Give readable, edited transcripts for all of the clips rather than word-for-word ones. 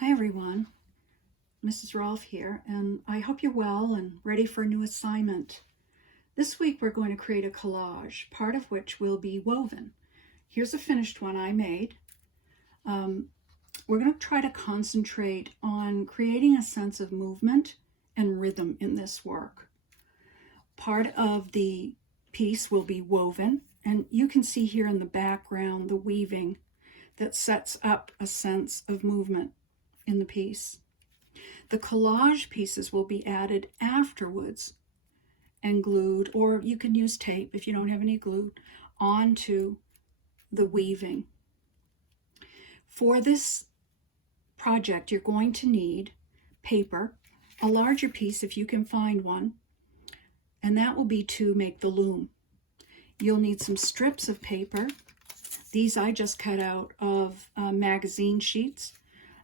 Hi everyone, Mrs. Rolfe here, and I hope you're well and ready for a new assignment. This week we're going to create a collage, part of which will be woven. Here's a finished one I made. We're going to try to concentrate on creating a sense of movement and rhythm in this work. Part of the piece will be woven, and you can see here in the background the weaving that sets up a sense of movement in the piece. The collage pieces will be added afterwards and glued, or you can use tape if you don't have any glue, onto the weaving. For this project, you're going to need paper, a larger piece if you can find one, and that will be to make the loom. You'll need some strips of paper. These I just cut out of magazine sheets.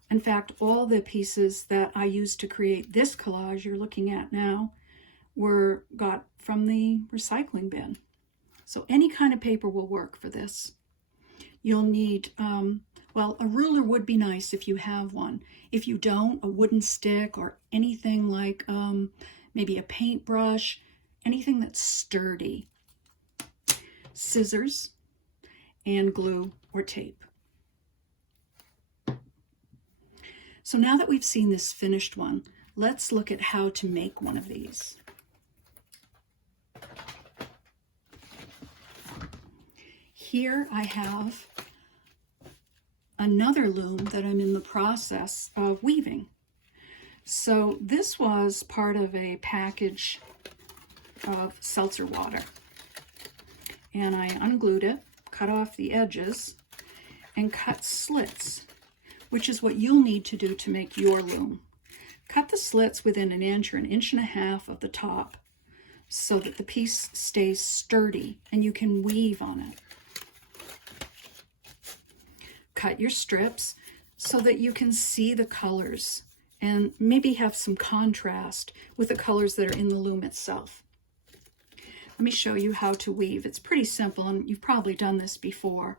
In fact, all the pieces that I used to create this collage you're looking at now were got from the recycling bin. So any kind of paper will work for this. You'll need, well, a ruler would be nice if you have one. If you don't, a wooden stick or anything like maybe a paintbrush, anything that's sturdy. Scissors and glue or tape. So now that we've seen this finished one, let's look at how to make one of these. Here I have another loom that I'm in the process of weaving. So this was part of a package of seltzer water. And I unglued it, cut off the edges, and cut slits, which is what you'll need to do to make your loom. Cut the slits within 1 inch or 1.5 inches of the top so that the piece stays sturdy and you can weave on it. Cut your strips so that you can see the colors and maybe have some contrast with the colors that are in the loom itself. Let me show you how to weave. It's pretty simple, and you've probably done this before.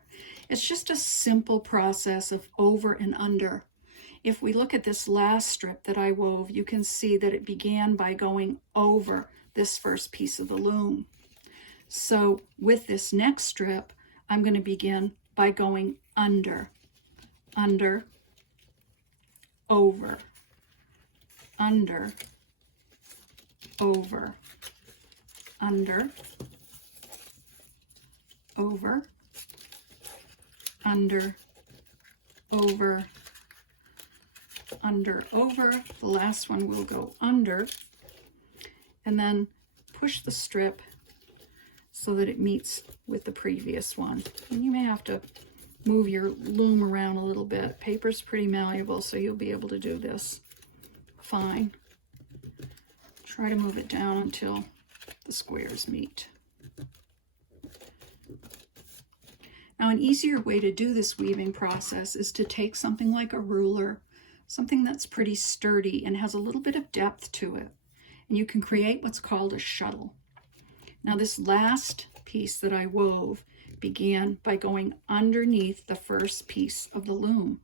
It's just a simple process of over and under. If we look at this last strip that I wove, you can see that it began by going over this first piece of the loom. So with this next strip, I'm going to begin by going under, under, over, under, over, under, over, under, over, under, over. The last one will go under, and then push the strip so that it meets with the previous one. And you may have to move your loom around a little bit. Paper's pretty malleable, so you'll be able to do this fine. Try to move it down until the squares meet. Now, an easier way to do this weaving process is to take something like a ruler, something that's pretty sturdy and has a little bit of depth to it, and you can create what's called a shuttle. Now, this last piece that I wove began by going underneath the first piece of the loom.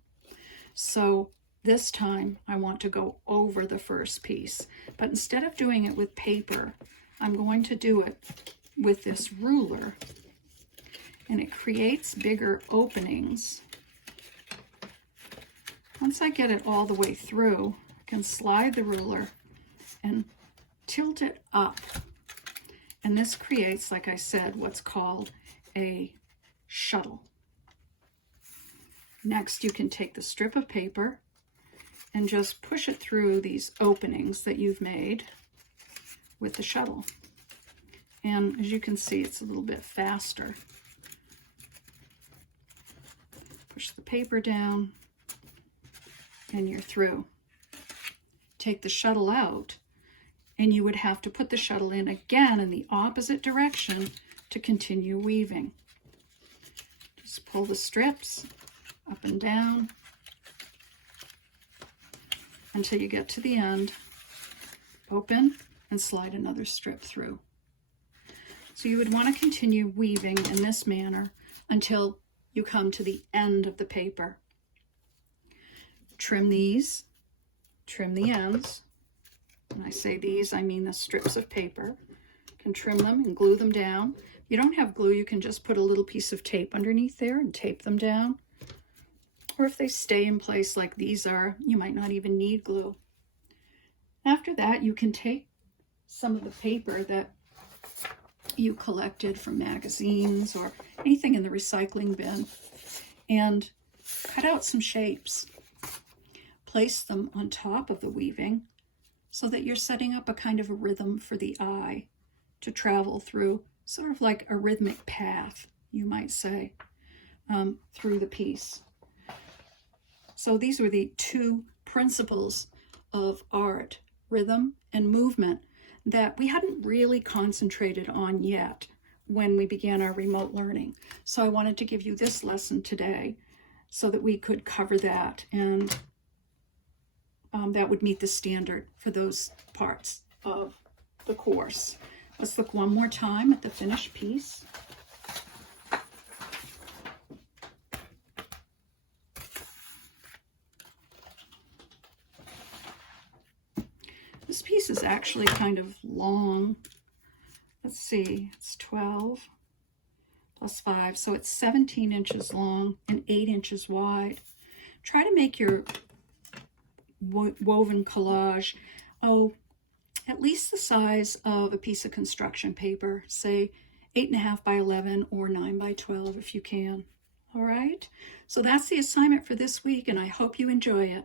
So this time I want to go over the first piece, but instead of doing it with paper, I'm going to do it with this ruler, and it creates bigger openings. Once I get it all the way through, I can slide the ruler and tilt it up. And this creates, like I said, what's called a shuttle. Next, you can take the strip of paper and just push it through these openings that you've made with the shuttle. And as you can see, it's a little bit faster. Push the paper down and you're through. Take the shuttle out and you would have to put the shuttle in again in the opposite direction to continue weaving. Just pull the strips up and down until you get to the end. Open and slide another strip through. So you would want to continue weaving in this manner until you come to the end of the paper. trim these, trim the ends. When I say these, I mean the strips of paper. You can trim them and glue them down. If you don't have glue, you can just put a little piece of tape underneath there and tape them down. Or if they stay in place like these are, you might not even need glue. After that, you can take some of the paper that you collected from magazines or anything in the recycling bin and cut out some shapes. Place them on top of the weaving so that you're setting up a kind of a rhythm for the eye to travel through, sort of like a rhythmic path, you might say, through the piece. So these were the two principles of art, rhythm and movement, that we hadn't really concentrated on yet when we began our remote learning. So I wanted to give you this lesson today so that we could cover that, and that would meet the standard for those parts of the course. Let's look one more time at the finished piece. This piece is actually kind of long. Let's see, it's 12 plus 5, so it's 17 inches long and 8 inches wide. Try to make your woven collage, at least the size of a piece of construction paper, say 8.5 by 11 or 9 by 12 if you can. All right, so that's the assignment for this week, and I hope you enjoy it.